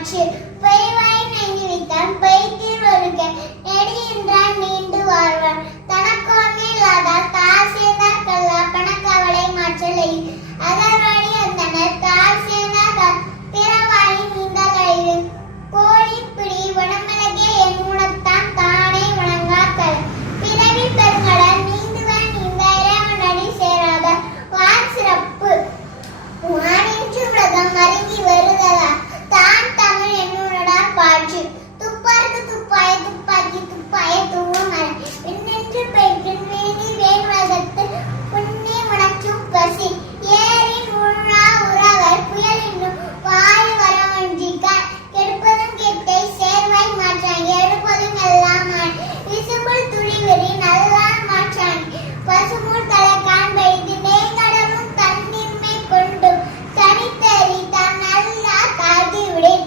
மாற்று. பொய்வாய் நெஞ்சுவித்தான் பொய்த்தீர் ஒழுக நெடுகின்றான் நீண்டு வாழ்வான். தனக்கோமே இல்லாதார் தார் சேர்ந்தார் கல்லா பணக்கவலை மாற்றலை. அகழ்வாடி வந்தனர் தார் சேர்ந்தார் திறவாழி நீந்த கழிவு. கோழின் பிடி உடம்பலகே என் உணத்தான் தானே வணங்காத்தல். பிறவி பெருங்கடல் நீந்துவன் இந்த இறைவனடி சேராத வான் சிறப்பு. வானின்று உலகம் மருங்கி வருதலா தான் தமிழ் என்னுடார் பாற்று. துப்பாருக்கு துப்பாய துப்பாக்கி துப்பாய தூவமர விண்ணின்று பெய்கின் வேண்டி வேணுலகத்து புண்ணே உணற்றும் பசி. ஏரின் உண்ணா உறவர் புயல் என்னும் வாழி வரவன்றிக்கார். கெடுப்பதும் கெட்டை சேர்வாய் மாற்றான் எடுப்பதும் எல்லாம் விசும்புள் துளிவெறி நல்லான் மாற்றான். பசுமூர் தலைக்கான் வைத்து நேங்கடலும் தன்னின்மை கொண்டும் தனித்தறி தான் நல்லா காட்டிவிடேன்.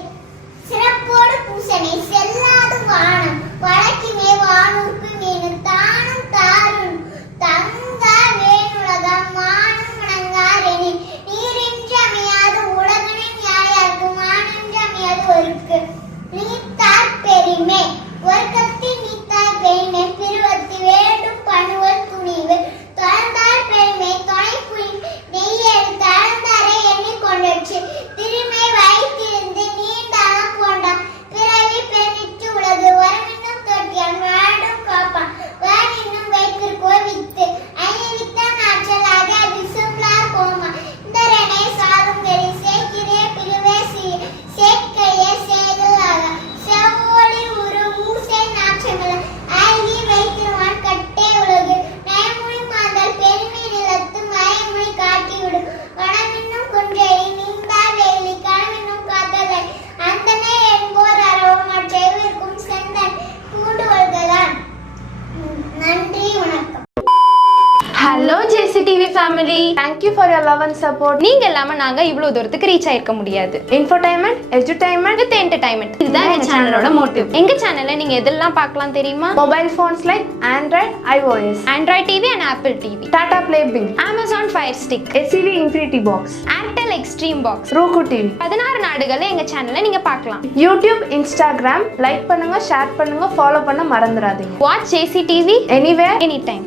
சிறப்போடு பூசனை செல்லாது வானம் வடக்கிமே வானூர்க்கு வேணும் தானும் தாரும் தங்கா வேணுலகம் மானும் வணங்காரெனி. நீரின்றி அமையாது உலகனின் யாயாருக்கு மானின்றி அமையாது ஒருக்கு. நீத்தார் பெருமை ஒர்க்கத்தி நீத்தார் பெருமை பிரிவத்தி வேண்டும் பணுவல் துணிவு. தொடர்ந்தார் பெருமை துணை புலி நெய்யெடு தளர்ந்தாரை எண்ணிக்கொண்டற்று. திருமை வைத்திருந்து நீண்டாலம் போண்டான் பிறவி பெண்ணிட்டு உலகு வரமின்னும் தொட்டியான் வாடும் காப்பான். வான் இன்னும் வைத்திருக்கோர் வித்து ஐவித்தான் ஆற்றலாக விசும்லார் கோமா. இந்தரனை சாரும் கறி சேக்கிரே பிரிவே சேக்கையே சேகலாக செவ்வோலி உரு ஊசை நாற்றங்கள் ஆகி வைத்திருவான் கட்டே உலகு. நயமொழி மாந்தல் பெருமை நிலத்து மயமொழி காட்டிவிடும். வனமின்னும் குன்றேறி நீந்தார் வேலி கனவின்னும் காத்தலை. அந்தனை என்போர் அறவும் மற்றவிற்கும் செந்தன் பூண்டு ஒழுகலான். நன்றி, வணக்கம். Hello JCTV family, thank you for your love and support. நீங்க இல்லாம நாங்க இவ்வளவு தூரத்துக்கு ரீச் ஆயிருக்க முடியாது. இன்ஃபோடைன்மெண்ட், எஜுடைன்மெண்ட் வித் என்டர்டைன்மெண்ட், இதுதான் எங்க சேனலோட மோட்டிவ். எங்க சேனல்ல நீங்க எதெல்லாம் பார்க்கலாம் தெரியுமா? Mobile phones like Android, iOS, Android TV and Apple TV, Tata Play Binge, Amazon Fire Stick, SCV infinity box, Airtel Xstream box, Roku TV, 16 நாடுகள்ல எங்க சேனல்ல நீங்க பார்க்கலாம். யூடியூப், இன்ஸ்டாகிராம் லைக் பண்ணுங்க, ஷேர் பண்ணுங்க, ஃபாலோ பண்ண மறந்துடாதீங்க. Watch JCTV anywhere any time.